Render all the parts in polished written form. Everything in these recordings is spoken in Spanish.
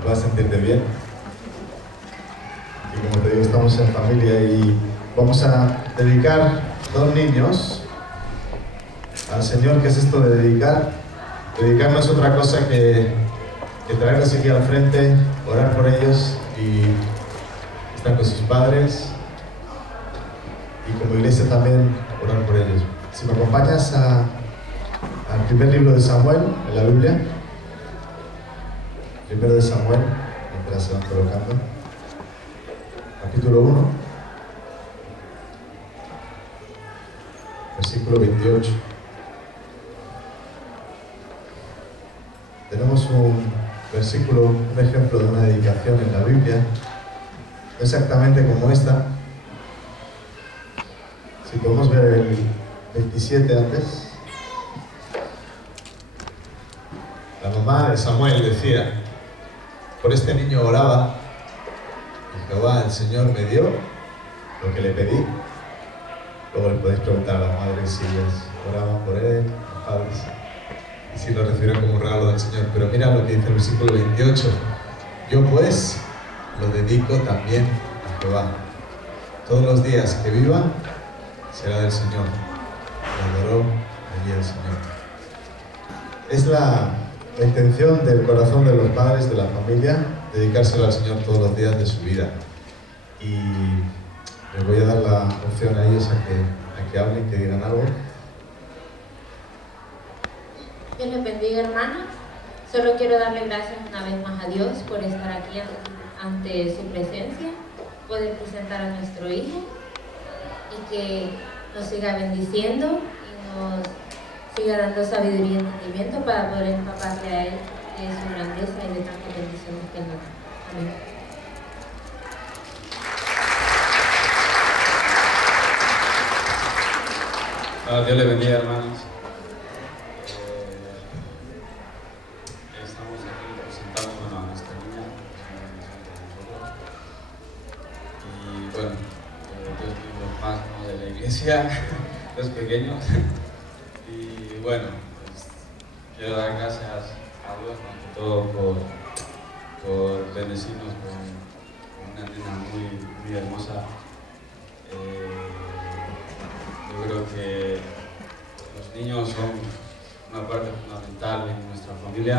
te puedas sentirte bien. Y como te digo, estamos en familia y vamos a dedicar 2 niños al Señor. ¿Qué es esto de dedicar? Dedicar no es otra cosa que traerlos aquí al frente, orar por ellos y estar con sus padres. Y como iglesia también orar por ellos. Si me acompañas al primer libro de Samuel en la Biblia, primero de Samuel, mientras se van colocando, capítulo 1, versículo 28. Tenemos un versículo, un ejemplo de una dedicación en la Biblia, no exactamente como esta. Si podemos ver el 27 antes. La mamá de Samuel decía: por este niño oraba, y Jehová, el Señor, me dio lo que le pedí. Luego le podéis preguntar a las madres si ellas oraban por él, los padres, y si lo recibieron como un regalo del Señor. Pero mira lo que dice el versículo 28. Yo pues lo dedico también a Jehová. Todos los días que viva será del Señor. Le adoró allí el Señor. Es la intención del corazón de los padres, de la familia, dedicárselo al Señor todos los días de su vida. Y les voy a dar la opción a ellos a que hablen, que digan algo. Dios les bendiga, hermanos. Solo quiero darle gracias una vez más a Dios por estar aquí ante su presencia, poder presentar a nuestro hijo y que nos siga bendiciendo y nos siga dando sabiduría y entendimiento para poder empaparle a él de su grandeza y de tantas bendiciones que nos da. Amén. Dios les bendiga, hermanos. Estamos aquí presentando a nuestra niña y bueno, Dios mío, los más de la iglesia, los pequeños. Y bueno, pues, quiero dar gracias a Dios más que todo por bendecirnos con una nena muy hermosa. Yo creo que los niños son una parte fundamental en nuestra familia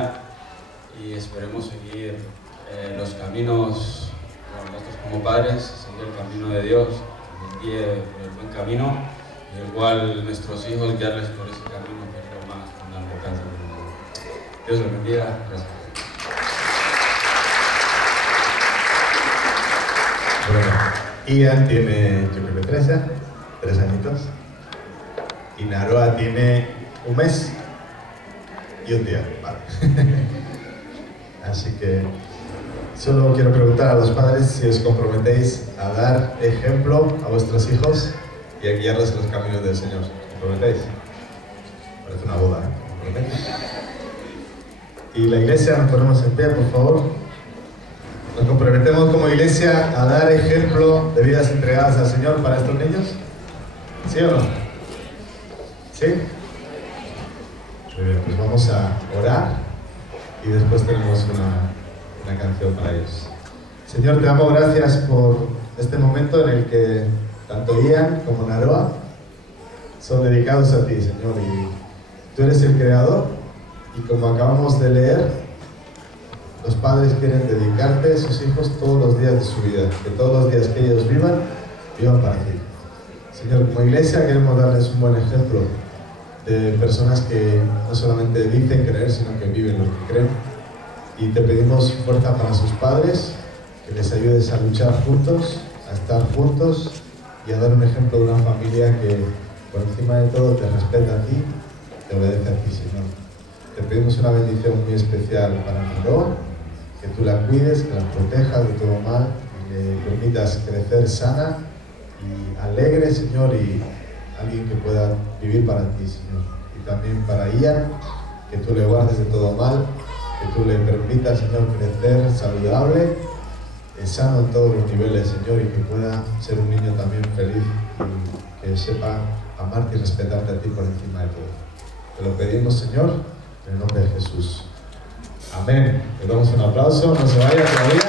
y esperemos seguir los caminos, nosotros como padres, seguir el camino de Dios, nos guíe por el buen camino, y igual nuestros hijos guiarles por ese camino, que es lo más fundamental del mundo. Dios los bendiga. Gracias. Bueno, Ian tiene, yo creo que 3 añitos. Y Naroa tiene 1 mes y 1 día. Vale. Así que solo quiero preguntar a los padres si os comprometéis a dar ejemplo a vuestros hijos y a guiarlos en los caminos del Señor. ¿Os comprometéis? Parece una boda, ¿eh? Y la iglesia, nos ponemos en pie, por favor. Nos comprometemos como iglesia a dar ejemplo de vidas entregadas al Señor para estos niños. ¿Sí o no? ¿Sí? Muy bien, pues vamos a orar y después tenemos una canción para ellos. Señor, te damos gracias por este momento en el que tanto Ian como Naroa son dedicados a ti, Señor, y tú eres el creador, y como acabamos de leer, los padres quieren dedicarte a sus hijos todos los días de su vida, que todos los días que ellos vivan para ti. Señor, como iglesia queremos darles un buen ejemplo de personas que no solamente dicen creer, sino que viven lo que creen. Y te pedimos fuerza para sus padres, que les ayudes a luchar juntos, a estar juntos y a dar un ejemplo de una familia que por encima de todo te respeta a ti, te obedece a ti, Señor. Te pedimos una bendición muy especial para Naroa, que tú la cuides, que la protejas de todo mal y le permitas crecer sana y alegre, Señor, y alguien que pueda vivir para ti, Señor. Y también para Ian, que tú le guardes de todo mal, que tú le permitas, Señor, crecer saludable, sano en todos los niveles, Señor, y que pueda ser un niño también feliz y que sepa amarte y respetarte a ti por encima de todo. Te lo pedimos, Señor, en el nombre de Jesús. Amén. Les damos un aplauso, no se vayan todavía.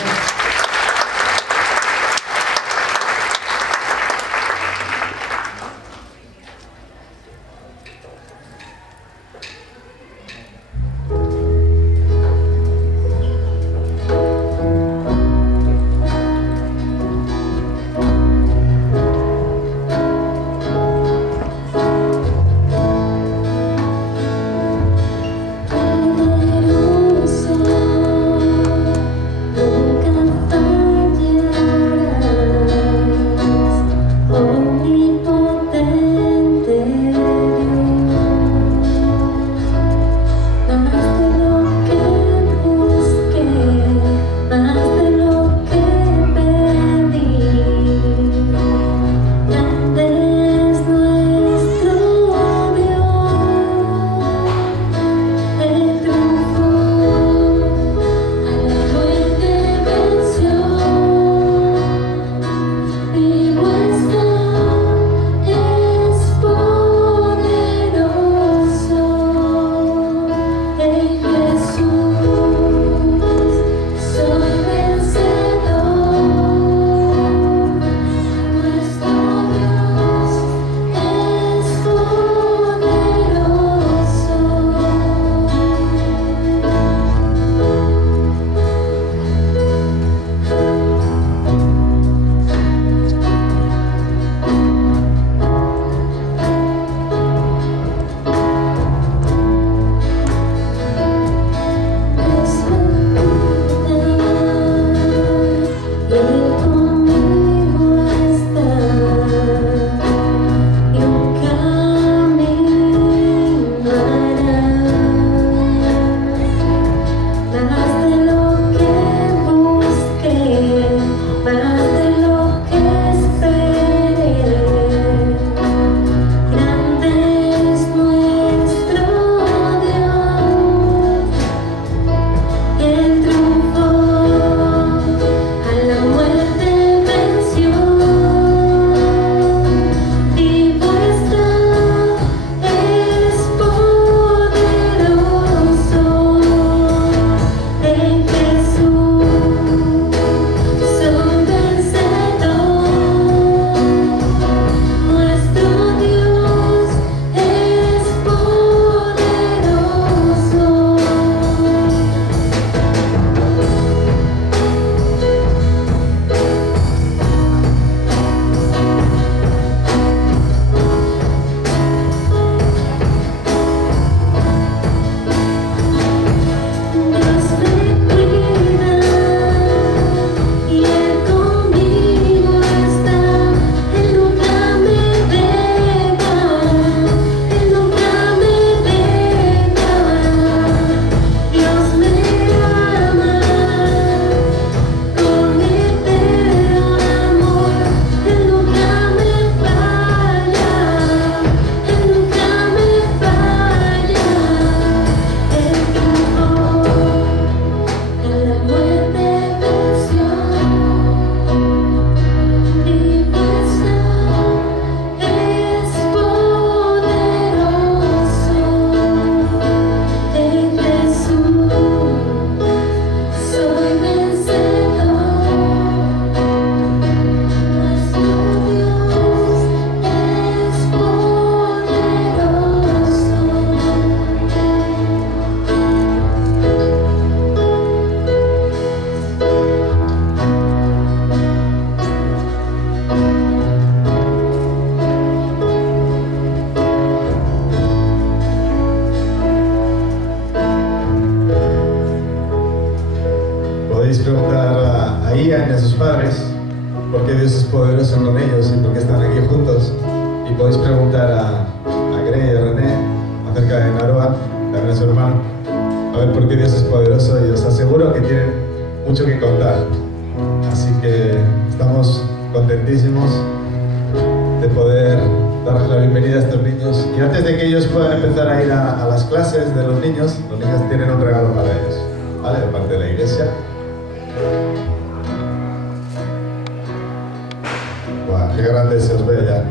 Qué grande se os ve ya.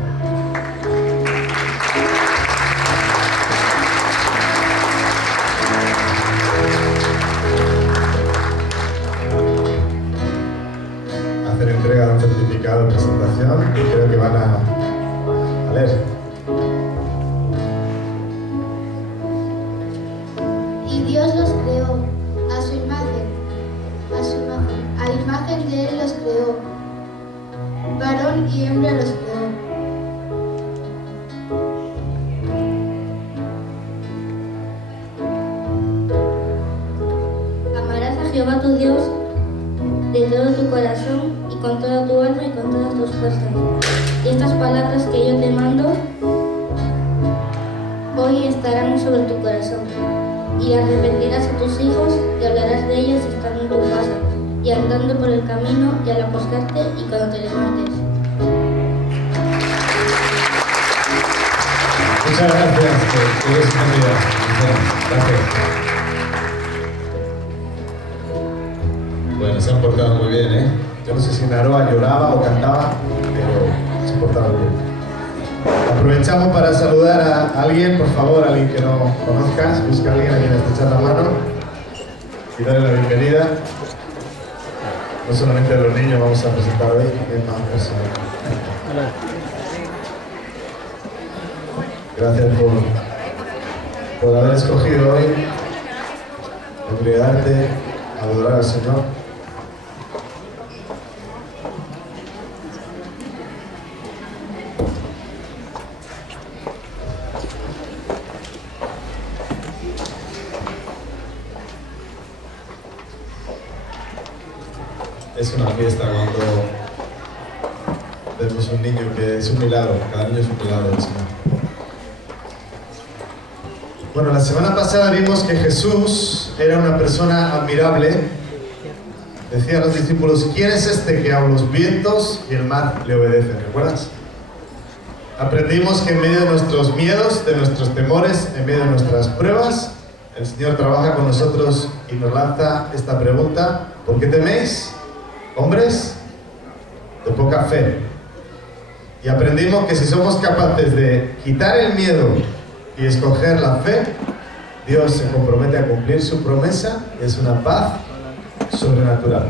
llegado de presentación y creo que van a leer. Y Dios los creó a su imagen, a imagen de Él los creó, varón y hembra los creó. Amarás a Jehová tu Dios de todo tu corazón y con toda tu alma y con todas tus fuerzas. Y estas palabras que yo te mando hoy estarán sobre tu corazón. Y arrepentirás a tus hijos y hablarás de ellos estando en tu casa y andando por el camino y al acostarte y cuando te levantes. Muchas gracias por esa comida. Gracias. Bueno, se han portado muy bien, ¿eh? Yo no sé si Naroa lloraba o cantaba, pero se portaron bien. Aprovechamos para saludar a alguien, por favor, alguien que no conozcas, busca a alguien a quien estrechar la mano y darle la bienvenida. No solamente a los niños vamos a presentar hoy, también más personas. Gracias por haber escogido hoy congregarte, adorar al Señor. Es una fiesta cuando vemos un niño que es un milagro, cada niño es un milagro del Señor. Bueno, la semana pasada vimos que Jesús era una persona admirable. Decía a los discípulos, ¿quién es este que a los vientos y el mar le obedecen? ¿Recuerdas? Aprendimos que en medio de nuestros miedos, de nuestros temores, en medio de nuestras pruebas, el Señor trabaja con nosotros y nos lanza esta pregunta: ¿por qué teméis, hombres de poca fe? Y aprendimos que si somos capaces de quitar el miedo y escoger la fe, Dios se compromete a cumplir su promesa, es una paz sobrenatural.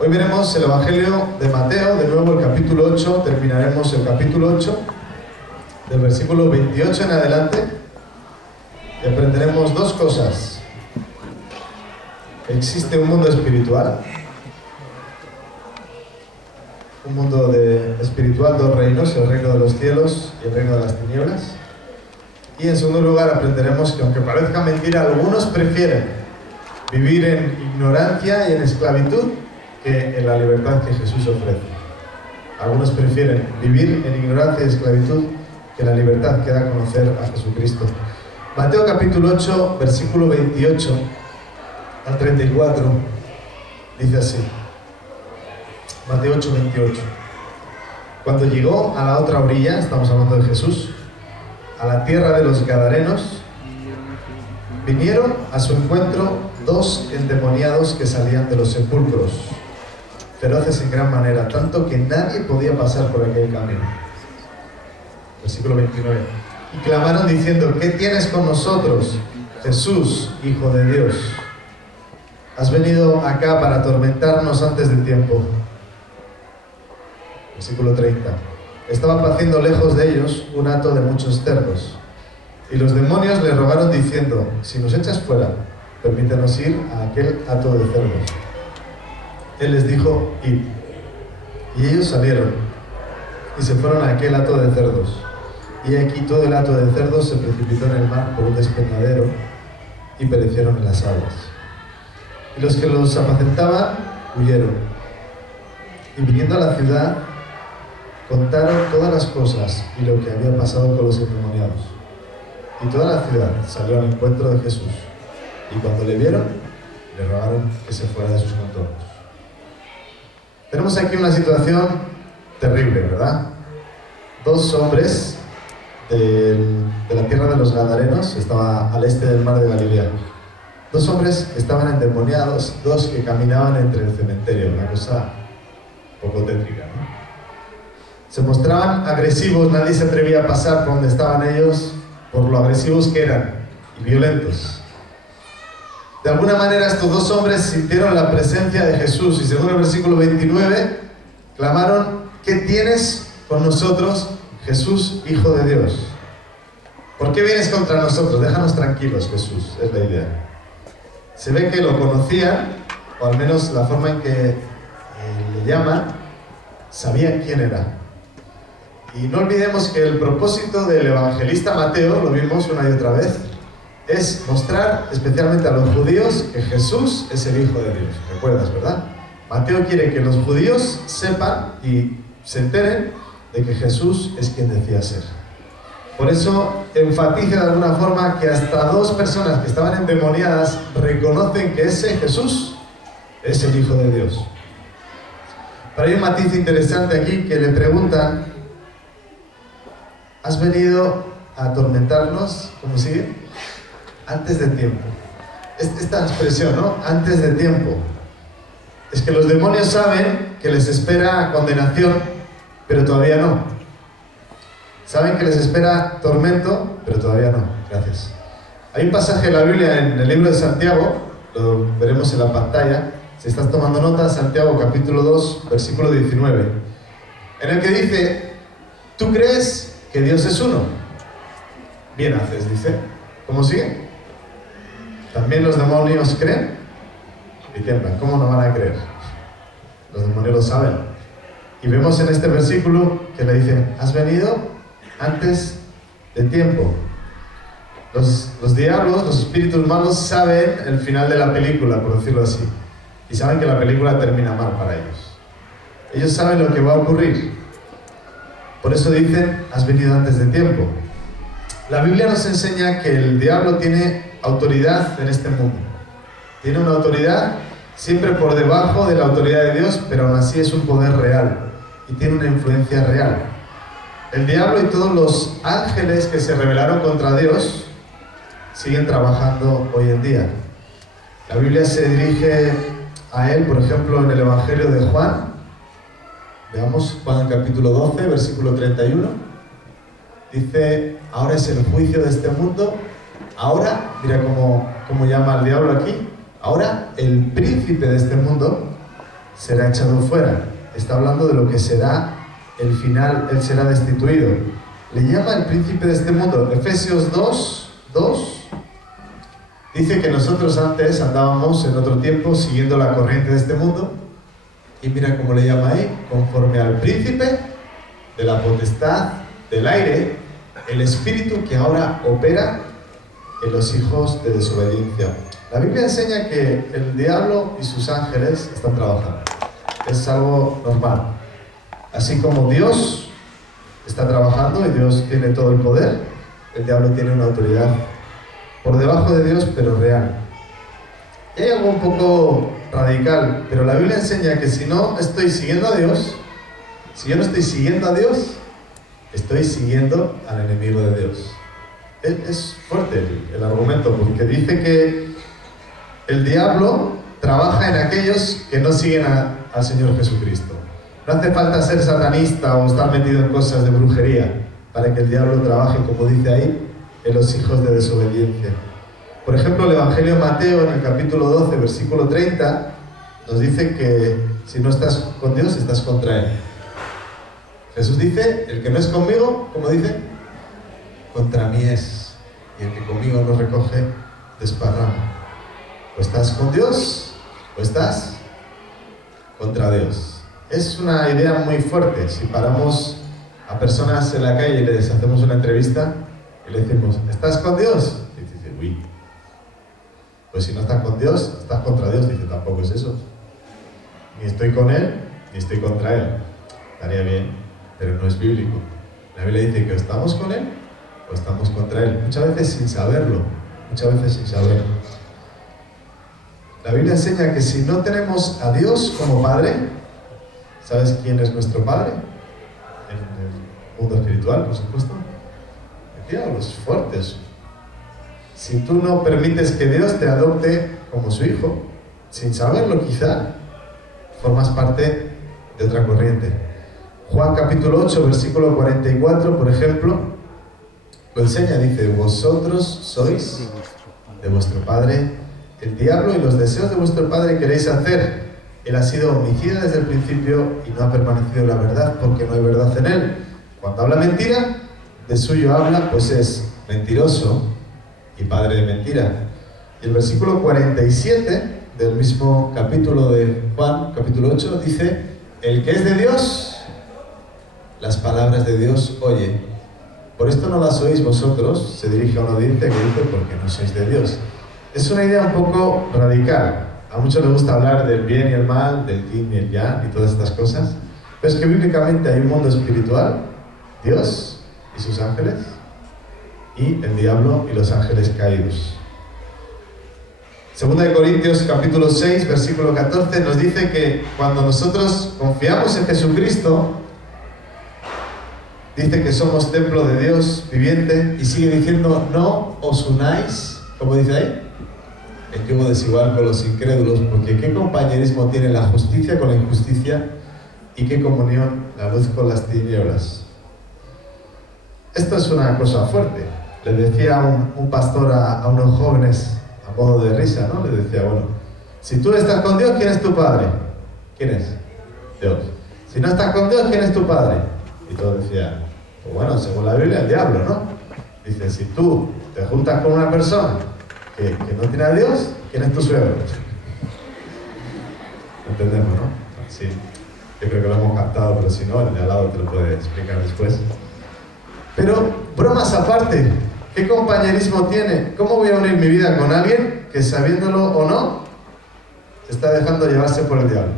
Hoy veremos el Evangelio de Mateo, de nuevo el capítulo 8, terminaremos el capítulo 8, del versículo 28 en adelante, y aprenderemos dos cosas. Existe un mundo espiritual, un mundo espiritual, dos reinos, el reino de los cielos y el reino de las tinieblas. Y en segundo lugar aprenderemos que aunque parezca mentira, algunos prefieren vivir en ignorancia y en esclavitud que en la libertad que Jesús ofrece. Algunos prefieren vivir en ignorancia y esclavitud que en la libertad que da a conocer a Jesucristo. Mateo capítulo 8, versículo 28 al 34, dice así. Mateo 8, 28. Cuando llegó a la otra orilla, estamos hablando de Jesús, a la tierra de los Gadarenos, vinieron a su encuentro dos endemoniados que salían de los sepulcros, feroces en gran manera, tanto que nadie podía pasar por aquel camino. Versículo 29. Y clamaron diciendo, ¿qué tienes con nosotros, Jesús, Hijo de Dios? Has venido acá para atormentarnos antes de tiempo. Versículo 30. Estaba paciendo lejos de ellos un hato de muchos cerdos. Y los demonios le rogaron diciendo, si nos echas fuera, permítanos ir a aquel hato de cerdos. Él les dijo, id. Y ellos salieron y se fueron a aquel hato de cerdos. Y aquí todo el hato de cerdos se precipitó en el mar por un despeñadero y perecieron en las aguas. Y los que los apacentaban huyeron. Y viniendo a la ciudad, contaron todas las cosas y lo que había pasado con los endemoniados. Y toda la ciudad salió al encuentro de Jesús. Y cuando le vieron, le rogaron que se fuera de sus contornos. Tenemos aquí una situación terrible, ¿verdad? Dos hombres de la tierra de los Gadarenos, estaba al este del mar de Galilea. Dos hombres que estaban endemoniados, dos que caminaban entre el cementerio, una cosa un poco tétrica, ¿no? Se mostraban agresivos, nadie se atrevía a pasar por donde estaban ellos, por lo agresivos que eran y violentos. De alguna manera estos dos hombres sintieron la presencia de Jesús y según el versículo 29, clamaron, ¿qué tienes con nosotros, Jesús, Hijo de Dios? ¿Por qué vienes contra nosotros? Déjanos tranquilos, Jesús, es la idea. Se ve que lo conocían, o al menos la forma en que le llaman, sabían quién era. Y no olvidemos que el propósito del evangelista Mateo, lo vimos una y otra vez, es mostrar especialmente a los judíos que Jesús es el Hijo de Dios. ¿Recuerdas, verdad? Mateo quiere que los judíos sepan y se enteren de que Jesús es quien decía ser. Por eso enfatiza de alguna forma que hasta dos personas que estaban endemoniadas reconocen que ese Jesús es el Hijo de Dios. Pero hay un matiz interesante aquí que le preguntan: ¿has venido a atormentarnos? ¿Cómo sigue? Antes de tiempo. Esta expresión, ¿no? Antes de tiempo. Es que los demonios saben que les espera condenación, pero todavía no. Saben que les espera tormento, pero todavía no. Gracias. Hay un pasaje de la Biblia en el libro de Santiago, lo veremos en la pantalla. Si estás tomando nota, Santiago capítulo 2, versículo 19, en el que dice: ¿tú crees que Dios es uno? Bien haces, dice. ¿Cómo sigue? ¿También los demonios creen? Y tiemblan. ¿Cómo no van a creer? Los demonios lo saben. Y vemos en este versículo que le dicen: has venido antes de tiempo. Los diablos, los espíritus malos, saben el final de la película, por decirlo así. Y saben que la película termina mal para ellos. Ellos saben lo que va a ocurrir. Por eso dicen: has venido antes de tiempo. La Biblia nos enseña que el diablo tiene autoridad en este mundo. Tiene una autoridad siempre por debajo de la autoridad de Dios, pero aún así es un poder real y tiene una influencia real. El diablo y todos los ángeles que se rebelaron contra Dios siguen trabajando hoy en día. La Biblia se dirige a él, por ejemplo, en el Evangelio de Juan. Veamos Juan capítulo 12, versículo 31. Dice: ahora es el juicio de este mundo. Ahora, mira cómo llama al diablo aquí. Ahora el príncipe de este mundo será echado fuera. Está hablando de lo que será el final. Él será destituido. Le llama el príncipe de este mundo. Efesios 2 dice que nosotros antes andábamos en otro tiempo siguiendo la corriente de este mundo. Y mira cómo le llama ahí: conforme al príncipe de la potestad del aire, el espíritu que ahora opera en los hijos de desobediencia. La Biblia enseña que el diablo y sus ángeles están trabajando. Es algo normal. Así como Dios está trabajando y Dios tiene todo el poder, el diablo tiene una autoridad por debajo de Dios, pero real. Y hay algo un poco radical, pero la Biblia enseña que si no estoy siguiendo a Dios, si yo no estoy siguiendo a Dios, estoy siguiendo al enemigo de Dios. Es fuerte el argumento, porque dice que el diablo trabaja en aquellos que no siguen al Señor Jesucristo. No hace falta ser satanista o estar metido en cosas de brujería para que el diablo trabaje, como dice ahí, en los hijos de desobediencia. Por ejemplo, el Evangelio de Mateo, en el capítulo 12, versículo 30, nos dice que si no estás con Dios, estás contra Él. Jesús dice: el que no es conmigo, ¿cómo dice? Contra mí es. Y el que conmigo no recoge, desparrama. O estás con Dios, o estás contra Dios. Es una idea muy fuerte. Si paramos a personas en la calle y les hacemos una entrevista y le decimos: ¿estás con Dios? Y dice: uy. Pues si no estás con Dios, estás contra Dios. Dice: tampoco es eso. Ni estoy con Él, ni estoy contra Él. Estaría bien, pero no es bíblico. La Biblia dice que o estamos con Él o estamos contra Él. Muchas veces sin saberlo. La Biblia enseña que si no tenemos a Dios como Padre, ¿sabes quién es nuestro Padre? En el mundo espiritual, por supuesto. El diablo es fuerte eso. Si tú no permites que Dios te adopte como su hijo, sin saberlo quizá, formas parte de otra corriente. Juan capítulo 8, versículo 44, por ejemplo, lo enseña, dice: vosotros sois de vuestro padre el diablo, y los deseos de vuestro padre queréis hacer. Él ha sido homicida desde el principio y no ha permanecido en la verdad porque no hay verdad en él. Cuando habla mentira, de suyo habla, pues es mentiroso y padre de mentira. Y el versículo 47 del mismo capítulo de Juan, capítulo 8, dice: el que es de Dios, las palabras de Dios oye. Por esto no las oís vosotros, se dirige a una audiencia que dice: porque no sois de Dios. Es una idea un poco radical. A muchos les gusta hablar del bien y el mal, del yin y el yang y todas estas cosas. Pero es que bíblicamente hay un mundo espiritual, Dios y sus ángeles, y el diablo y los ángeles caídos. Segunda de Corintios capítulo 6, versículo 14 nos dice que cuando nosotros confiamos en Jesucristo, dice que somos templo de Dios viviente, y sigue diciendo: no os unáis, ¿cómo dice ahí? En yugo desigual con los incrédulos, porque ¿qué compañerismo tiene la justicia con la injusticia? ¿Y qué comunión la luz con las tinieblas? Esto es una cosa fuerte. Le decía un pastor a unos jóvenes, a modo de risa, ¿no? Le decía: bueno, si tú estás con Dios, ¿quién es tu padre? ¿Quién es? Dios. Si no estás con Dios, ¿quién es tu padre? Y todos decían: pues bueno, según la Biblia, el diablo, ¿no? Dice: si tú te juntas con una persona que no tiene a Dios, ¿quién es tu suegro? ¿Entendemos, no? Sí, yo creo que lo hemos captado, pero si no, el de al lado te lo puede explicar después. Pero, bromas aparte, ¿qué compañerismo tiene? ¿Cómo voy a unir mi vida con alguien que, sabiéndolo o no, se está dejando llevarse por el diablo?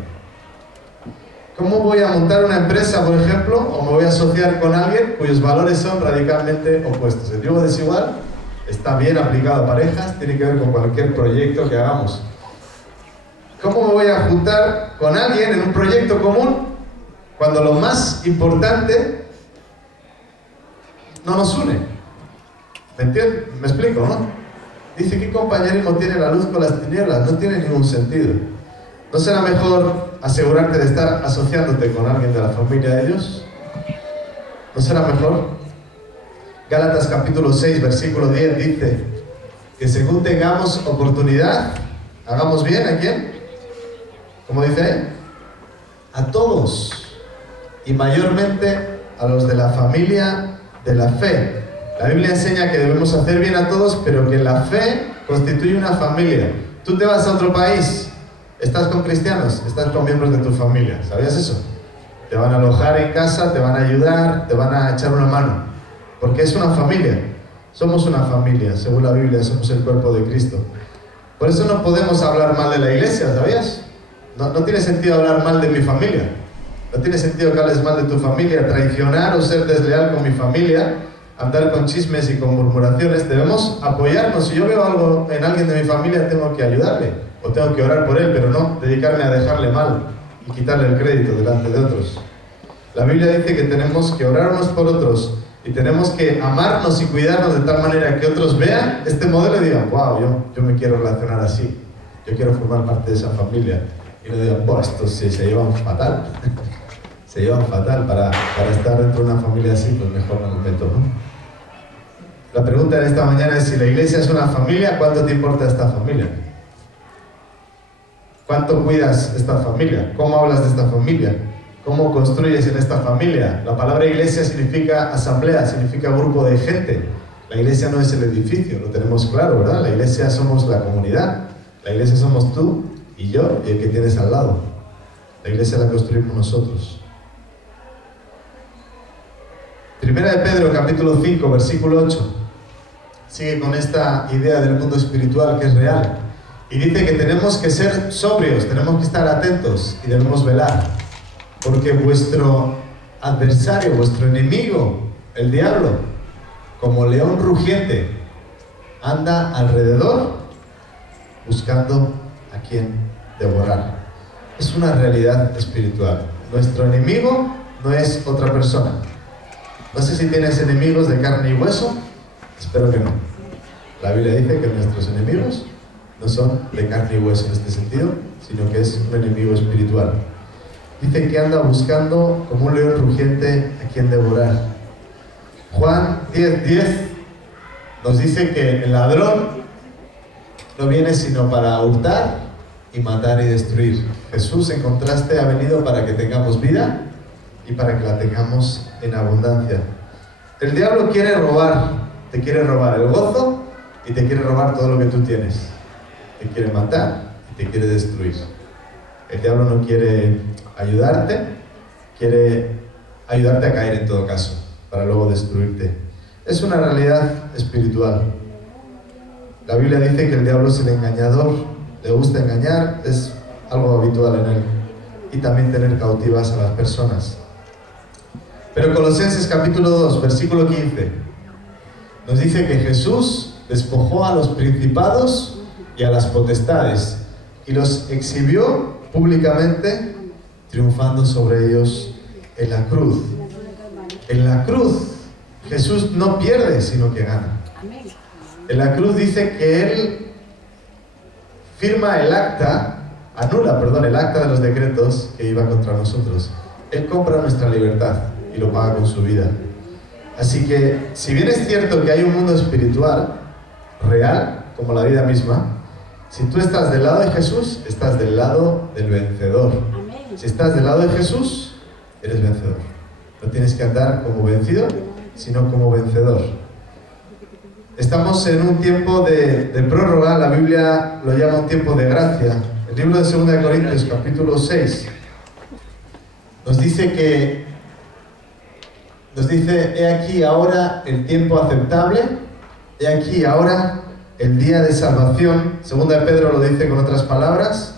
¿Cómo voy a montar una empresa, por ejemplo, o me voy a asociar con alguien cuyos valores son radicalmente opuestos? El yugo desigual está bien aplicado a parejas, tiene que ver con cualquier proyecto que hagamos. ¿Cómo me voy a juntar con alguien en un proyecto común cuando lo más importante no nos une? ¿Me entiendes? ¿Me explico, no? Dice: ¿qué compañerismo tiene la luz con las tinieblas? No tiene ningún sentido. ¿No será mejor asegurarte de estar asociándote con alguien de la familia de Dios? ¿No será mejor? Gálatas capítulo 6, versículo 10 dice que según tengamos oportunidad, hagamos bien ¿a quién? ¿Cómo dice? A todos, y mayormente a los de la familia de la fe. La Biblia enseña que debemos hacer bien a todos, pero que la fe constituye una familia. Tú te vas a otro país, estás con cristianos, estás con miembros de tu familia. ¿Sabías eso? Te van a alojar en casa, te van a ayudar, te van a echar una mano. Porque es una familia. Somos una familia, según la Biblia, somos el cuerpo de Cristo. Por eso no podemos hablar mal de la iglesia, ¿sabías? No tiene sentido hablar mal de mi familia. No tiene sentido que hables mal de tu familia, traicionar o ser desleal con mi familia, andar con chismes y con murmuraciones. Debemos apoyarnos. Si yo veo algo en alguien de mi familia, tengo que ayudarle o tengo que orar por él, pero no dedicarme a dejarle mal y quitarle el crédito delante de otros. La Biblia dice que tenemos que orar unos por otros y tenemos que amarnos y cuidarnos de tal manera que otros vean este modelo y digan: wow, yo me quiero relacionar así, yo quiero formar parte de esa familia. Y no digan: wow, estos sí se llevan fatal. Se llevan fatal. Para estar dentro de una familia así, pues mejor no me meto, ¿no? La pregunta de esta mañana es: si la iglesia es una familia, ¿cuánto te importa esta familia? ¿Cuánto cuidas esta familia? ¿Cómo hablas de esta familia? ¿Cómo construyes en esta familia? La palabra iglesia significa asamblea, significa grupo de gente. La iglesia no es el edificio, lo tenemos claro, ¿verdad? La iglesia somos la comunidad. La iglesia somos tú y yo y el que tienes al lado. La iglesia la construimos nosotros. Primera de Pedro, capítulo 5, versículo 8. Sigue con esta idea del mundo espiritual que es real. Y dice que tenemos que ser sobrios, tenemos que estar atentos y debemos velar. Porque vuestro adversario, vuestro enemigo, el diablo, como león rugiente, anda alrededor buscando a quien devorar. Es una realidad espiritual. Nuestro enemigo no es otra persona. No sé si tienes enemigos de carne y hueso. Espero que no. La Biblia dice que nuestros enemigos no son de carne y hueso en este sentido, sino que es un enemigo espiritual. Dice que anda buscando como un león rugiente a quien devorar. Juan 10:10 nos dice que el ladrón no viene sino para hurtar, y matar y destruir. Jesús, en contraste, ha venido para que tengamos vida y para que la tengamos en abundancia. El diablo quiere robar, te quiere robar el gozo y te quiere robar todo lo que tú tienes. Te quiere matar y te quiere destruir. El diablo no quiere ayudarte, quiere ayudarte a caer en todo caso, para luego destruirte. Es una realidad espiritual. La Biblia dice que el diablo es el engañador, le gusta engañar, es algo habitual en él, y también tener cautivas a las personas. Pero Colosenses capítulo 2, versículo 15, nos dice que Jesús despojó a los principados y a las potestades y los exhibió públicamente, triunfando sobre ellos en la cruz. En la cruz Jesús no pierde, sino que gana. En la cruz dice que Él firma el acta, anula, perdón, el acta de los decretos que iba contra nosotros. Él compra nuestra libertad y lo paga con su vida. Así que, si bien es cierto que hay un mundo espiritual real, como la vida misma, si tú estás del lado de Jesús, estás del lado del vencedor. Si estás del lado de Jesús, eres vencedor. No tienes que andar como vencido, sino como vencedor. Estamos en un tiempo de prórroga, la Biblia lo llama un tiempo de gracia. El libro de 2 de Corintios, capítulo 6, nos dice, he aquí ahora el tiempo aceptable, he aquí ahora el día de salvación. 2 de Pedro lo dice con otras palabras.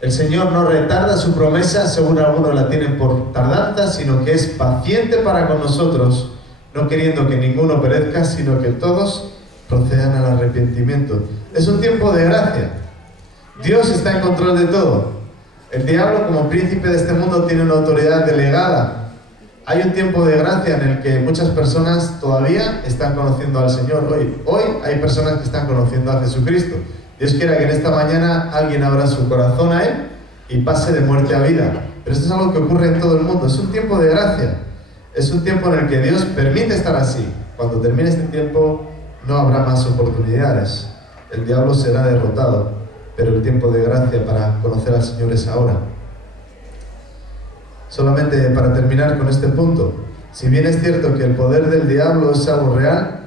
El Señor no retarda su promesa, según algunos la tienen por tardanza, sino que es paciente para con nosotros, no queriendo que ninguno perezca, sino que todos procedan al arrepentimiento. Es un tiempo de gracia. Dios está en control de todo. El diablo, como príncipe de este mundo, tiene una autoridad delegada. Hay un tiempo de gracia en el que muchas personas todavía están conociendo al Señor. Hoy hay personas que están conociendo a Jesucristo. Dios quiera que en esta mañana alguien abra su corazón a Él y pase de muerte a vida. Pero esto es algo que ocurre en todo el mundo. Es un tiempo de gracia. Es un tiempo en el que Dios permite estar así. Cuando termine este tiempo no habrá más oportunidades. El diablo será derrotado. Pero el tiempo de gracia para conocer al Señor es ahora. Solamente para terminar con este punto. Si bien es cierto que el poder del diablo es algo real,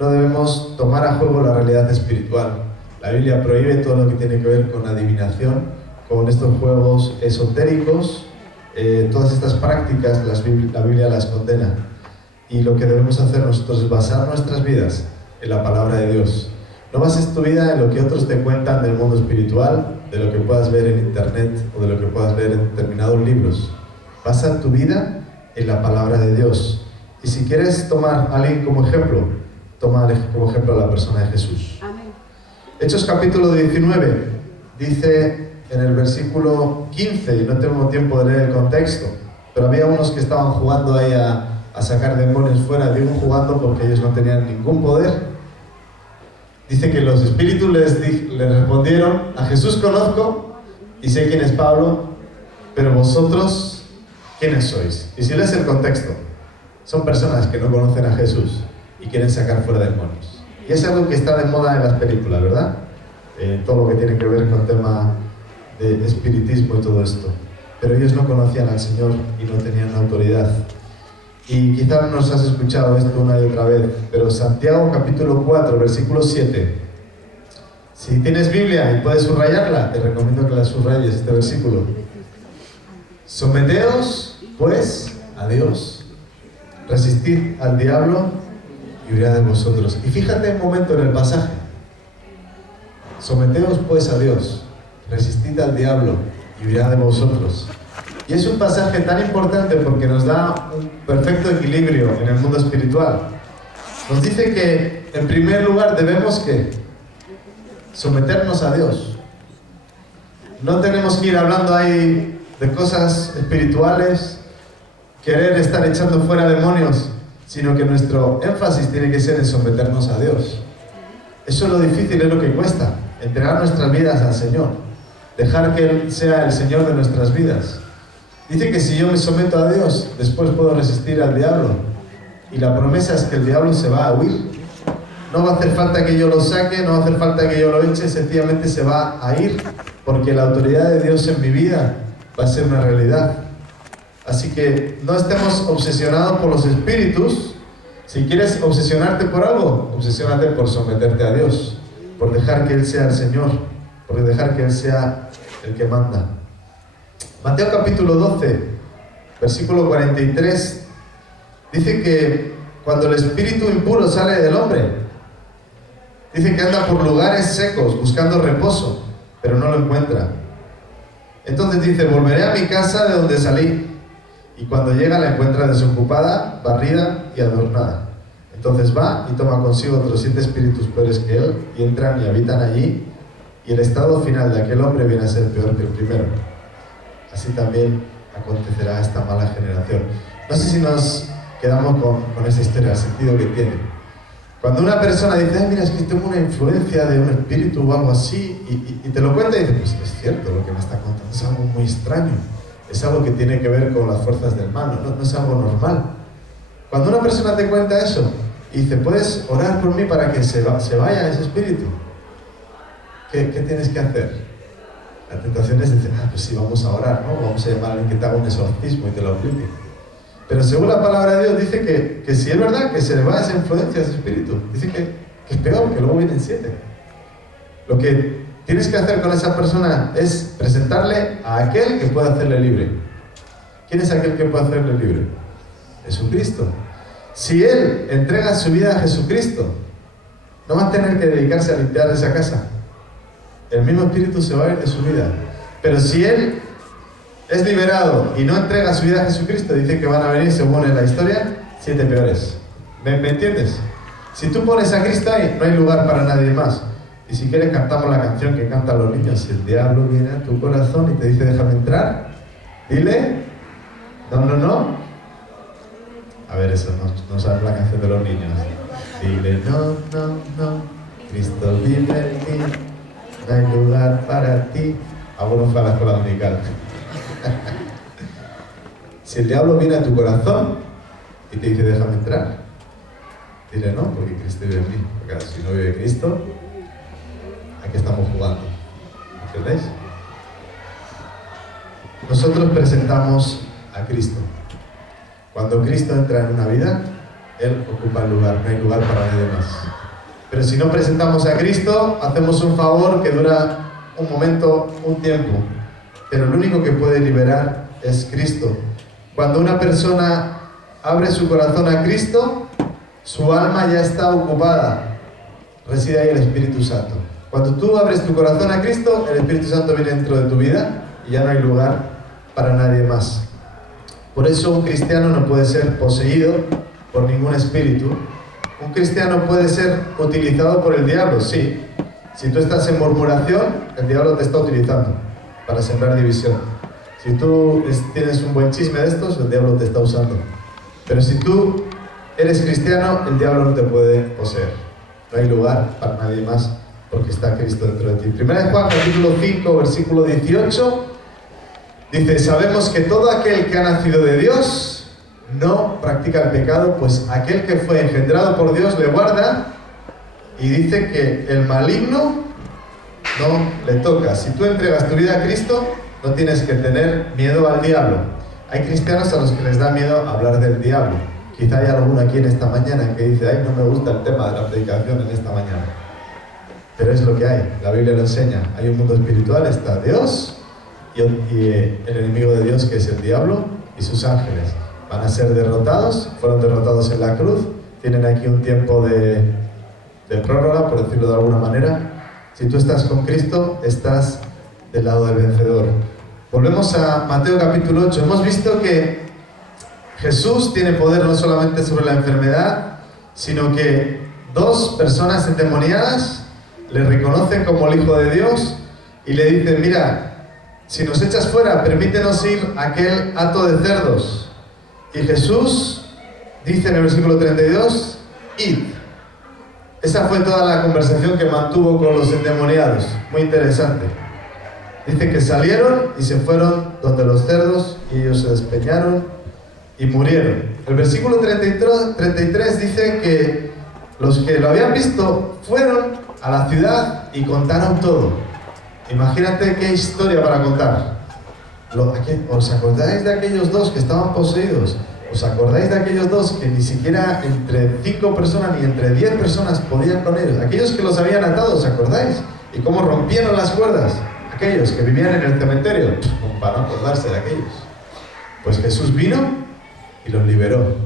no debemos tomar a juego la realidad espiritual. La Biblia prohíbe todo lo que tiene que ver con adivinación, con estos juegos esotéricos, todas estas prácticas la Biblia las condena. Y lo que debemos hacer nosotros es basar nuestras vidas en la palabra de Dios. No bases tu vida en lo que otros te cuentan del mundo espiritual, de lo que puedas ver en internet o de lo que puedas ver en determinados libros. Basa tu vida en la palabra de Dios. Y si quieres tomar a alguien como ejemplo, toma como ejemplo a la persona de Jesús. Amén. Hechos capítulo 19 dice en el versículo 15, y no tengo tiempo de leer el contexto, pero había unos que estaban jugando ahí a sacar demonios fuera. Digo jugando porque ellos no tenían ningún poder. Dice que los espíritus les respondieron: a Jesús conozco y sé quién es Pablo, pero vosotros, ¿quiénes sois? Y si lees el contexto, son personas que no conocen a Jesús y quieren sacar fuera demonios. Y es algo que está de moda en las películas, ¿verdad? Todo lo que tiene que ver con el tema de espiritismo y todo esto. Pero ellos no conocían al Señor y no tenían autoridad. Y quizás nos has escuchado esto una y otra vez, pero Santiago capítulo 4, versículo 7. Si tienes Biblia y puedes subrayarla, te recomiendo que la subrayes, este versículo. Someteos, pues, a Dios. Resistid al diablo y huirá de vosotros. Y fíjate un momento en el pasaje. Someteos, pues, a Dios. Resistid al diablo y huirá de vosotros. Y es un pasaje tan importante porque nos da un perfecto equilibrio en el mundo espiritual. Nos dice que, en primer lugar, debemos que someternos a Dios. No tenemos que ir hablando ahí de cosas espirituales, querer estar echando fuera demonios, sino que nuestro énfasis tiene que ser en someternos a Dios. Eso es lo difícil, es lo que cuesta, entregar nuestras vidas al Señor, dejar que Él sea el Señor de nuestras vidas. Dice que si yo me someto a Dios, después puedo resistir al diablo. Y la promesa es que el diablo se va a huir. no va a hacer falta que yo lo saque, no va a hacer falta que yo lo eche, sencillamente se va a ir, porque la autoridad de Dios en mi vida va a ser una realidad. Así que no estemos obsesionados por los espíritus. Si quieres obsesionarte por algo, obsesiónate por someterte a Dios, por dejar que Él sea el Señor, por dejar que Él sea el que manda. Mateo capítulo 12, versículo 43, dice que cuando el espíritu impuro sale del hombre, dice que anda por lugares secos buscando reposo, pero no lo encuentra. Entonces dice: volveré a mi casa de donde salí. Y cuando llega la encuentra desocupada, barrida y adornada. Entonces va y toma consigo otros 7 espíritus peores que él, y entran y habitan allí, y el estado final de aquel hombre viene a ser peor que el primero. Así también acontecerá a esta mala generación. No sé si nos quedamos con esa historia, el sentido que tiene. Cuando una persona dice: mira, es que tengo una influencia de un espíritu o algo así, y te lo cuenta y dices: pues es cierto, lo que me está contando es algo muy extraño. Es algo que tiene que ver con las fuerzas del mal, no es algo normal. Cuando una persona te cuenta eso y dice: ¿puedes orar por mí para que se vaya ese espíritu? ¿Qué tienes que hacer? La tentación es decir: pues sí, vamos a orar, ¿no? Vamos a llamar a alguien que te haga un exorcismo y te lo aplique. Pero según la palabra de Dios dice que si es verdad que se le va esa influencia a ese espíritu, dice que es peor, que luego vienen 7. Lo que tienes que hacer con esa persona es presentarle a aquel que puede hacerle libre. ¿Quién es aquel que puede hacerle libre? Jesucristo. Si él entrega su vida a Jesucristo, no va a tener que dedicarse a limpiar esa casa. El mismo espíritu se va a ir de su vida. Pero si él es liberado y no entrega su vida a Jesucristo, dice que van a venir, según en la historia, 7 peores. ¿Me entiendes? Si tú pones a Cristo ahí, no hay lugar para nadie más. Y si quieres, cantamos la canción que cantan los niños: si el diablo viene a tu corazón y te dice déjame entrar, dile no. A ver, eso no sabes la canción de los niños. Dile no, Cristo vive en ti, no hay lugar para ti. Algunos fue a la escuela dominical. Si el diablo viene a tu corazón y te dice déjame entrar, dile no, porque Cristo vive en mí. Porque si no vive Cristo, ¿a qué estamos jugando? ¿Entendéis? Nosotros presentamos a Cristo. Cuando Cristo entra en una vida, Él ocupa el lugar, no hay lugar para nadie más. Pero si no presentamos a Cristo, hacemos un favor que dura un momento, un tiempo. Pero el único que puede liberar es Cristo. Cuando una persona abre su corazón a Cristo, su alma ya está ocupada. Reside ahí el Espíritu Santo. Cuando tú abres tu corazón a Cristo, el Espíritu Santo viene dentro de tu vida y ya no hay lugar para nadie más. Por eso un cristiano no puede ser poseído por ningún espíritu. Un cristiano puede ser utilizado por el diablo, sí. Si tú estás en murmuración, el diablo te está utilizando para sembrar división. Si tú tienes un buen chisme de estos, el diablo te está usando. Pero si tú eres cristiano, el diablo no te puede poseer. No hay lugar para nadie más, porque está Cristo dentro de ti. Primera de Juan, capítulo 5, versículo 18, dice: sabemos que todo aquel que ha nacido de Dios no practica el pecado, pues aquel que fue engendrado por Dios le guarda, y dice que el maligno no le toca. Si tú entregas tu vida a Cristo, no tienes que tener miedo al diablo. Hay cristianos a los que les da miedo hablar del diablo. Quizá hay alguno aquí en esta mañana que dice: ay, no me gusta el tema de la predicación en esta mañana. Pero es lo que hay, la Biblia lo enseña. Hay un mundo espiritual, está Dios y el enemigo de Dios, que es el diablo, y sus ángeles. Van a ser derrotados, fueron derrotados en la cruz, tienen aquí un tiempo de prórroga, por decirlo de alguna manera. Si tú estás con Cristo, estás del lado del vencedor. Volvemos a Mateo capítulo 8. Hemos visto que Jesús tiene poder no solamente sobre la enfermedad, sino que 2 personas endemoniadas le reconocen como el Hijo de Dios y le dicen: mira, si nos echas fuera, permítenos ir a aquel hato de cerdos. Y Jesús dice en el versículo 32: id. Esa fue toda la conversación que mantuvo con los endemoniados. Muy interesante. Dice que salieron y se fueron donde los cerdos, y ellos se despeñaron y murieron. El versículo 33 dice que los que lo habían visto fueron a la ciudad y contaron todo. Imagínate qué historia para contar. ¿Os acordáis de aquellos dos que estaban poseídos? ¿Os acordáis de aquellos dos que ni siquiera entre 5 personas ni entre 10 personas podían con ellos? Aquellos que los habían atado, ¿os acordáis? ¿Y cómo rompieron las cuerdas? Aquellos que vivían en el cementerio, para no acordarse de aquellos. Pues Jesús vino y los liberó.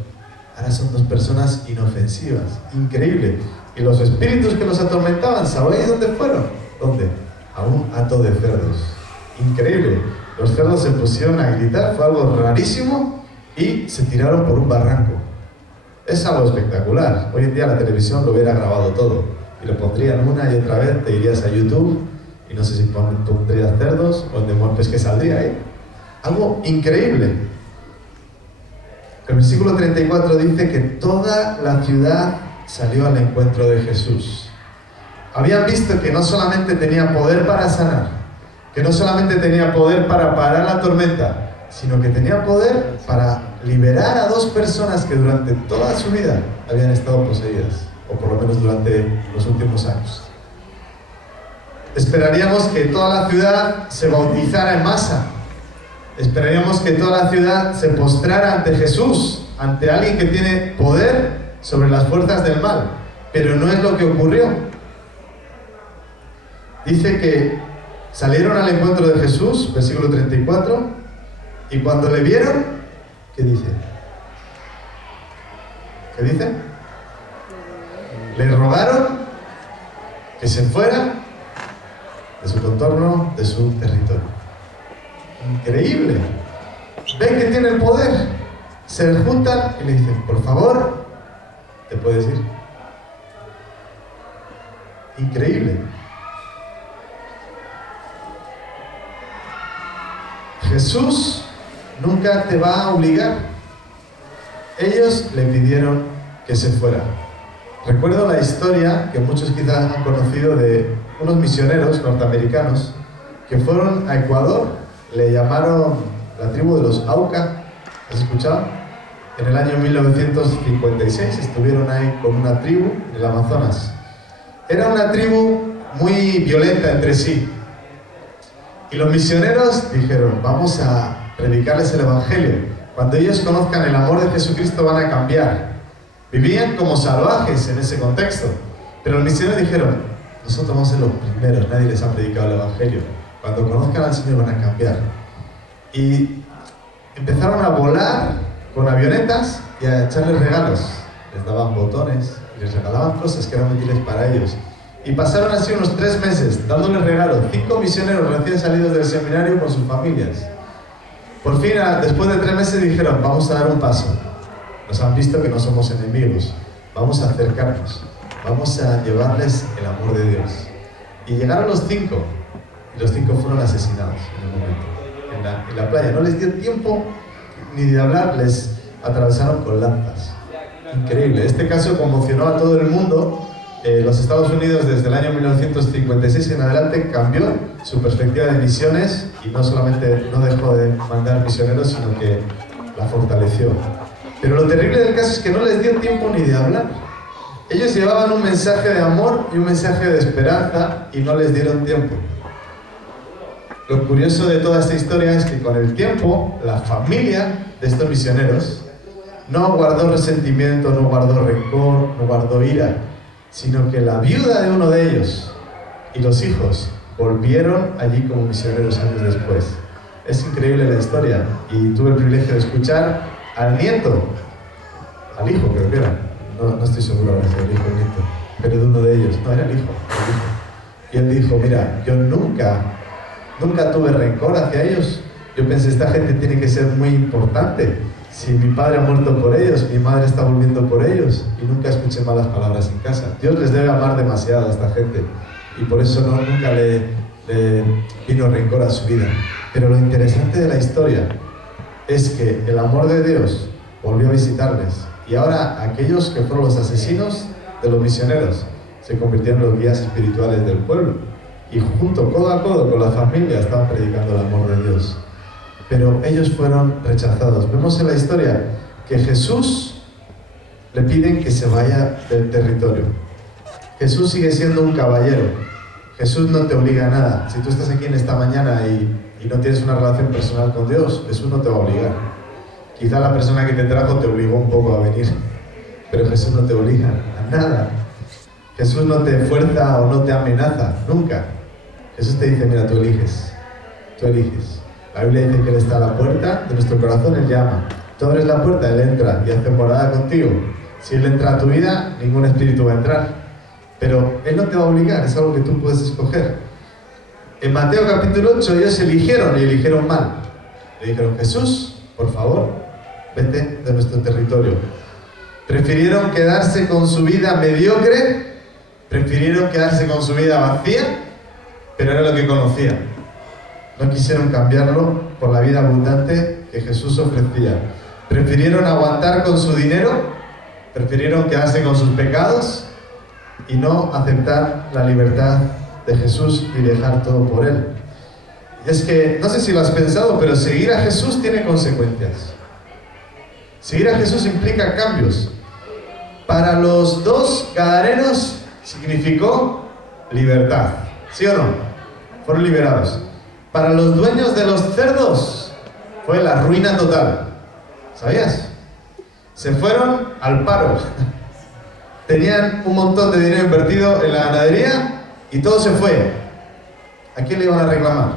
Ahora son 2 personas inofensivas, increíble. Y los espíritus que los atormentaban, ¿sabéis dónde fueron? ¿Dónde? A un hato de cerdos. Increíble. Los cerdos se pusieron a gritar, fue algo rarísimo, y se tiraron por un barranco. Es algo espectacular. Hoy en día la televisión lo hubiera grabado todo y lo pondrían una y otra vez. Te irías a YouTube y no sé si pondrías cerdos o demonios que saldría ahí. Algo increíble. El versículo 34 dice que toda la ciudad salió al encuentro de Jesús. Habían visto que no solamente tenía poder para sanar, que no solamente tenía poder para parar la tormenta, sino que tenía poder para liberar a 2 personas que durante toda su vida habían estado poseídas, o por lo menos durante los últimos años. Esperaríamos que toda la ciudad se bautizara en masa. Esperaríamos que toda la ciudad se postrara ante Jesús, ante alguien que tiene poder sobre las fuerzas del mal. Pero no es lo que ocurrió. Dice que salieron al encuentro de Jesús, versículo 34, y cuando le vieron, ¿qué dice? ¿Qué dice? Le rogaron que se fuera de su contorno, de su territorio. Increíble. Ven que tiene el poder. Se juntan y le dicen, por favor, ¿te puedes ir? Increíble. Jesús nunca te va a obligar. Ellos le pidieron que se fuera. Recuerdo la historia que muchos quizás han conocido de unos misioneros norteamericanos que fueron a Ecuador, le llamaron la tribu de los Auca. ¿Has escuchado? En el año 1956 estuvieron ahí con una tribu en el Amazonas. Era una tribu muy violenta entre sí. Y los misioneros dijeron, vamos a predicarles el Evangelio. Cuando ellos conozcan el amor de Jesucristo van a cambiar. Vivían como salvajes en ese contexto. Pero los misioneros dijeron, nosotros vamos a ser los primeros, nadie les ha predicado el Evangelio. Cuando conozcan al Señor van a cambiar. Y empezaron a volar con avionetas y a echarles regalos. Les daban botones y les regalaban cosas que eran útiles para ellos. Y pasaron así unos 3 meses dándoles regalos. 5 misioneros recién salidos del seminario con sus familias. Por fin, después de 3 meses dijeron, vamos a dar un paso. Nos han visto que no somos enemigos. Vamos a acercarnos. Vamos a llevarles el amor de Dios. Y llegaron los 5. Y los 5 fueron asesinados en el momento. En la playa. No les dio tiempo ni de hablar, les atravesaron con lanzas. Increíble. Este caso conmocionó a todo el mundo. Los Estados Unidos desde el año 1956 en adelante cambió su perspectiva de misiones y no solamente no dejó de mandar misioneros, sino que la fortaleció. Pero lo terrible del caso es que no les dio tiempo ni de hablar. Ellos llevaban un mensaje de amor y un mensaje de esperanza y no les dieron tiempo. Lo curioso de toda esta historia es que con el tiempo la familia de estos misioneros no guardó resentimiento, no guardó rencor, no guardó ira, sino que la viuda de uno de ellos y los hijos volvieron allí como misioneros años después. Es increíble la historia y tuve el privilegio de escuchar al nieto, al hijo creo que era, no estoy seguro ahora si era el hijo o el nieto, pero de uno de ellos, no, era el hijo. Y él dijo, mira, yo nunca tuve rencor hacia ellos. Yo pensé, esta gente tiene que ser muy importante. Si mi padre ha muerto por ellos, mi madre está volviendo por ellos y nunca escuché malas palabras en casa. Dios les debe amar demasiado a esta gente y por eso nunca le vino rencor a su vida. Pero lo interesante de la historia es que el amor de Dios volvió a visitarles y ahora aquellos que fueron los asesinos de los misioneros se convirtieron en los guías espirituales del pueblo y junto, codo a codo con la familia, estaban predicando el amor de Dios. Pero ellos fueron rechazados. Vemos en la historia que Jesús le piden que se vaya del territorio. Jesús sigue siendo un caballero. Jesús no te obliga a nada. Si tú estás aquí en esta mañana y no tienes una relación personal con Dios, Jesús no te va a obligar. Quizá la persona que te trajo te obligó un poco a venir, pero Jesús no te obliga a nada. Jesús no te fuerza o no te amenaza, nunca. Jesús te dice, mira, tú eliges. Tú eliges. La Biblia dice que Él está a la puerta de nuestro corazón, Él llama. Tú abres la puerta, Él entra y hace morada contigo. Si Él entra a tu vida, ningún espíritu va a entrar. Pero Él no te va a obligar, es algo que tú puedes escoger. En Mateo capítulo 8 ellos eligieron y eligieron mal. Le dijeron, Jesús, por favor, vete de nuestro territorio. Prefirieron quedarse con su vida mediocre, prefirieron quedarse con su vida vacía, pero era lo que conocían. No quisieron cambiarlo por la vida abundante que Jesús ofrecía. Prefirieron aguantar con su dinero, prefirieron quedarse con sus pecados y no aceptar la libertad de Jesús y dejar todo por Él. Y es que, no sé si lo has pensado, pero seguir a Jesús tiene consecuencias. Seguir a Jesús implica cambios. Para los dos gadarenos significó libertad, ¿sí o no? Fueron liberados. Para los dueños de los cerdos fue la ruina total. ¿Sabías? Se fueron al paro. Tenían un montón de dinero invertido en la ganadería y todo se fue. ¿A quién le iban a reclamar?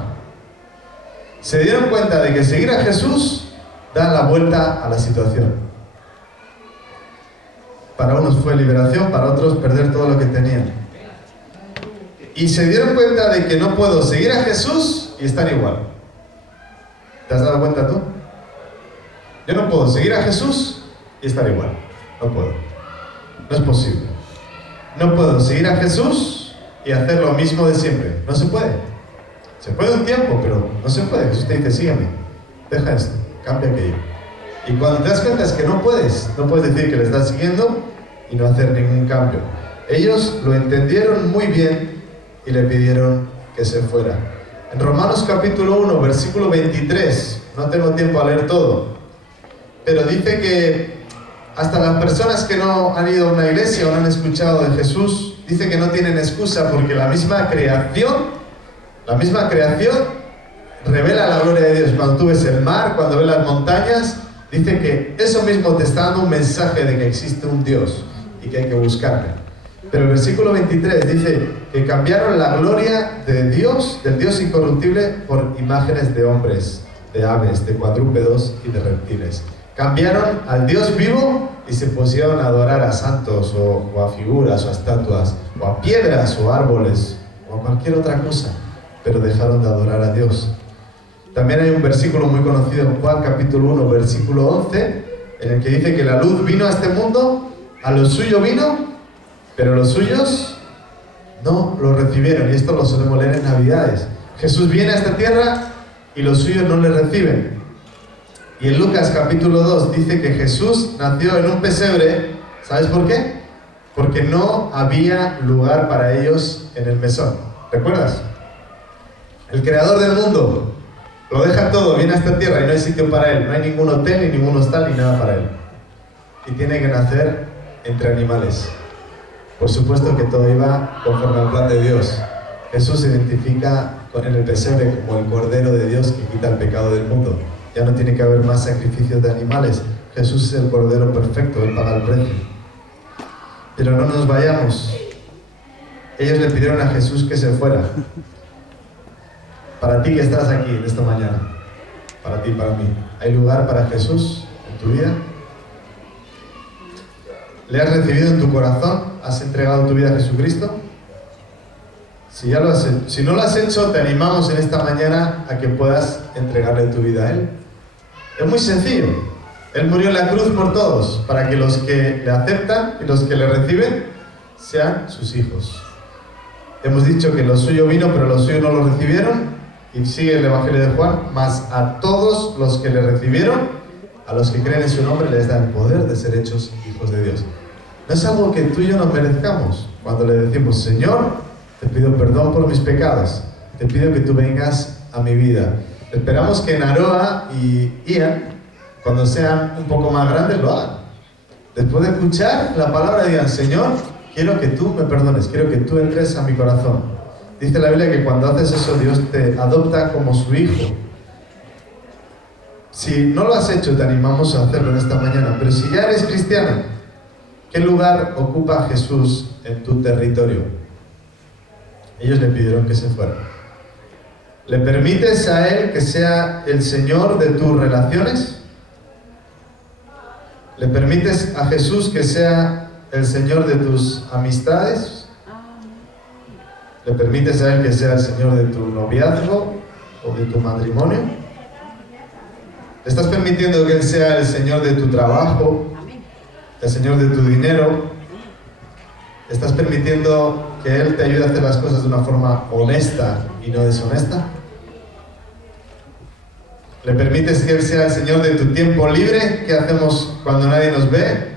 Se dieron cuenta de que seguir a Jesús da la vuelta a la situación. Para unos fue liberación, para otros perder todo lo que tenían. Y se dieron cuenta de que no puedo seguir a Jesús y estar igual. ¿Te has dado cuenta tú? Yo no puedo seguir a Jesús y estar igual. No puedo. No es posible. No puedo seguir a Jesús y hacer lo mismo de siempre. No se puede. Se puede un tiempo, pero no se puede. Jesús te dice, sígueme. Deja esto. Cambia aquello. Y cuando te das cuenta es que no puedes decir que le estás siguiendo y no hacer ningún cambio. Ellos lo entendieron muy bien y le pidieron que se fuera. En Romanos capítulo 1, versículo 23, no tengo tiempo a leer todo, pero dice que hasta las personas que no han ido a una iglesia o no han escuchado de Jesús, dice que no tienen excusa porque la misma creación revela la gloria de Dios. Cuando tú ves el mar, cuando ves las montañas, dice que eso mismo te está dando un mensaje de que existe un Dios y que hay que buscarle. Pero el versículo 23 dice que cambiaron la gloria de Dios, del Dios incorruptible, por imágenes de hombres, de aves, de cuadrúpedos y de reptiles. Cambiaron al Dios vivo y se pusieron a adorar a santos o a figuras o a estatuas o a piedras o árboles o a cualquier otra cosa, pero dejaron de adorar a Dios. También hay un versículo muy conocido en Juan capítulo 1, versículo 11, en el que dice que la luz vino a este mundo, a lo suyo vino, pero los suyos no lo recibieron. Y esto lo solemos leer en Navidades. Jesús viene a esta tierra y los suyos no le reciben. Y en Lucas capítulo 2 dice que Jesús nació en un pesebre. ¿Sabes por qué? Porque no había lugar para ellos en el mesón. ¿Recuerdas? El creador del mundo lo deja todo, viene a esta tierra y no hay sitio para él. No hay ningún hotel, ni ningún hostal, ni nada para él. Y tiene que nacer entre animales. Por supuesto que todo iba conforme al plan de Dios. Jesús se identifica con el pesebre como el Cordero de Dios que quita el pecado del mundo. Ya no tiene que haber más sacrificios de animales. Jesús es el Cordero perfecto, Él paga el precio. Pero no nos vayamos. Ellos le pidieron a Jesús que se fuera. Para ti que estás aquí en esta mañana, para ti, para mí, ¿hay lugar para Jesús en tu vida? ¿Le has recibido en tu corazón? ¿Has entregado tu vida a Jesucristo? Si ya lo has hecho, si no lo has hecho, te animamos en esta mañana a que puedas entregarle tu vida a Él. Es muy sencillo. Él murió en la cruz por todos, para que los que le aceptan y los que le reciben sean sus hijos. Hemos dicho que lo suyo vino, pero los suyos no lo recibieron. Y sigue el Evangelio de Juan: mas a todos los que le recibieron, a los que creen en su nombre, les da el poder de ser hechos hijos de Dios. No es algo que tú y yo nos merezcamos. Cuando le decimos: Señor, te pido perdón por mis pecados, te pido que tú vengas a mi vida. Esperamos que Naroa y Ian, cuando sean un poco más grandes, lo hagan. Después de escuchar la palabra, digan: Señor, quiero que tú me perdones, quiero que tú entres a mi corazón. Dice la Biblia que cuando haces eso, Dios te adopta como su hijo. Si no lo has hecho, te animamos a hacerlo en esta mañana. Pero si ya eres cristiano, ¿qué lugar ocupa Jesús en tu territorio? Ellos le pidieron que se fuera. ¿Le permites a Él que sea el Señor de tus relaciones? ¿Le permites a Jesús que sea el Señor de tus amistades? ¿Le permites a Él que sea el Señor de tu noviazgo o de tu matrimonio? ¿Le estás permitiendo que Él sea el Señor de tu trabajo, el Señor de tu dinero? ¿Estás permitiendo que Él te ayude a hacer las cosas de una forma honesta y no deshonesta? ¿Le permites que Él sea el Señor de tu tiempo libre? ¿Qué hacemos cuando nadie nos ve?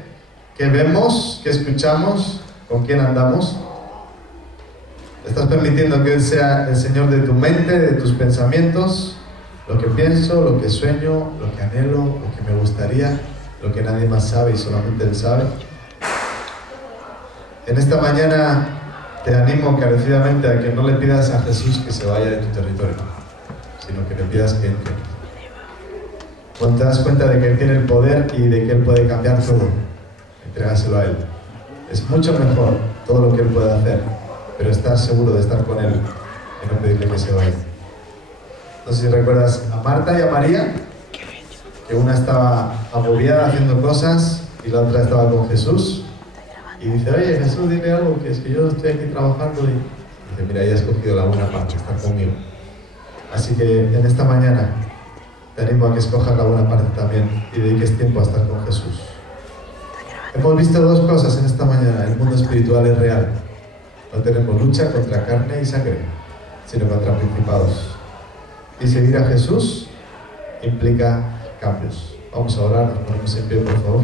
¿Qué vemos? ¿Qué escuchamos? ¿Con quién andamos? ¿Le estás permitiendo que Él sea el Señor de tu mente, de tus pensamientos? Lo que pienso, lo que sueño, lo que anhelo, lo que me gustaría, lo que nadie más sabe y solamente Él sabe. En esta mañana te animo encarecidamente a que no le pidas a Jesús que se vaya de tu territorio, sino que le pidas que entre. Cuando te das cuenta de que Él tiene el poder y de que Él puede cambiar todo, entrégaselo a Él. Es mucho mejor todo lo que Él puede hacer, pero estar seguro de estar con Él y no pedirle que se vaya. No sé si recuerdas a Marta y a María, que una estaba agobiada haciendo cosas y la otra estaba con Jesús. Y dice: oye, Jesús, dime algo, que es que yo estoy aquí trabajando. Y dice: mira, ya has escogido la buena parte, estar conmigo. Así que en esta mañana te animo a que escojas la buena parte también y dediques tiempo a estar con Jesús. Hemos visto dos cosas en esta mañana. El mundo espiritual es real. No tenemos lucha contra carne y sangre, sino contra principados. Y seguir a Jesús implica cambios. Vamos a orar, nos ponemos en pie, por favor.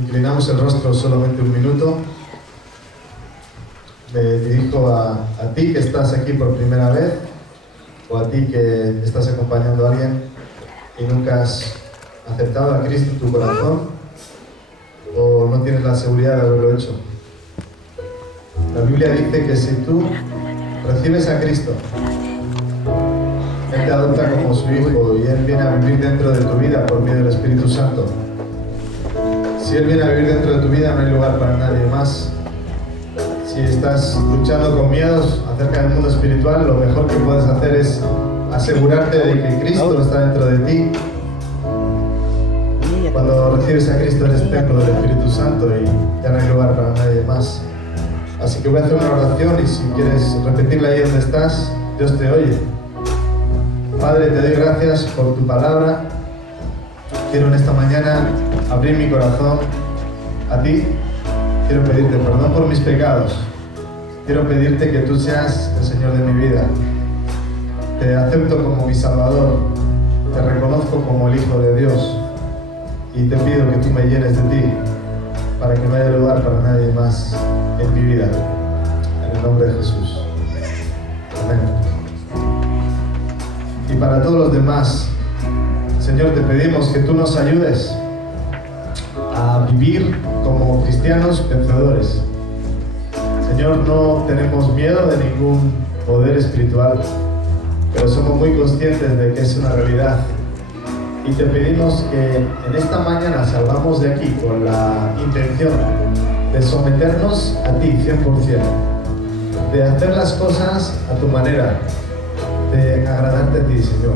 Inclinamos el rostro solamente un minuto. Me dirijo a ti que estás aquí por primera vez, o a ti que estás acompañando a alguien y nunca has aceptado a Cristo en tu corazón, o no tienes la seguridad de haberlo hecho. La Biblia dice que si tú recibes a Cristo, Él te adopta como su hijo y Él viene a vivir dentro de tu vida por medio del Espíritu Santo. Si Él viene a vivir dentro de tu vida, no hay lugar para nadie más. Si estás luchando con miedos acerca del mundo espiritual, lo mejor que puedes hacer es asegurarte de que Cristo está dentro de ti. Cuando recibes a Cristo, eres templo del Espíritu Santo y ya no hay lugar para nadie más. Así que voy a hacer una oración y si quieres repetirla ahí donde estás, Dios te oye. Padre, te doy gracias por tu palabra. Quiero en esta mañana abrir mi corazón a ti. Quiero pedirte perdón por mis pecados. Quiero pedirte que tú seas el Señor de mi vida. Te acepto como mi Salvador. Te reconozco como el Hijo de Dios. Y te pido que tú me llenes de ti para que no haya lugar para nadie más en mi vida. En el nombre de Jesús. Amén. Y para todos los demás, Señor, te pedimos que tú nos ayudes a vivir como cristianos vencedores. Señor, no tenemos miedo de ningún poder espiritual, pero somos muy conscientes de que es una realidad. Y te pedimos que en esta mañana salgamos de aquí con la intención de someternos a ti 100%, de hacer las cosas a tu manera, de agradarte a ti, Señor.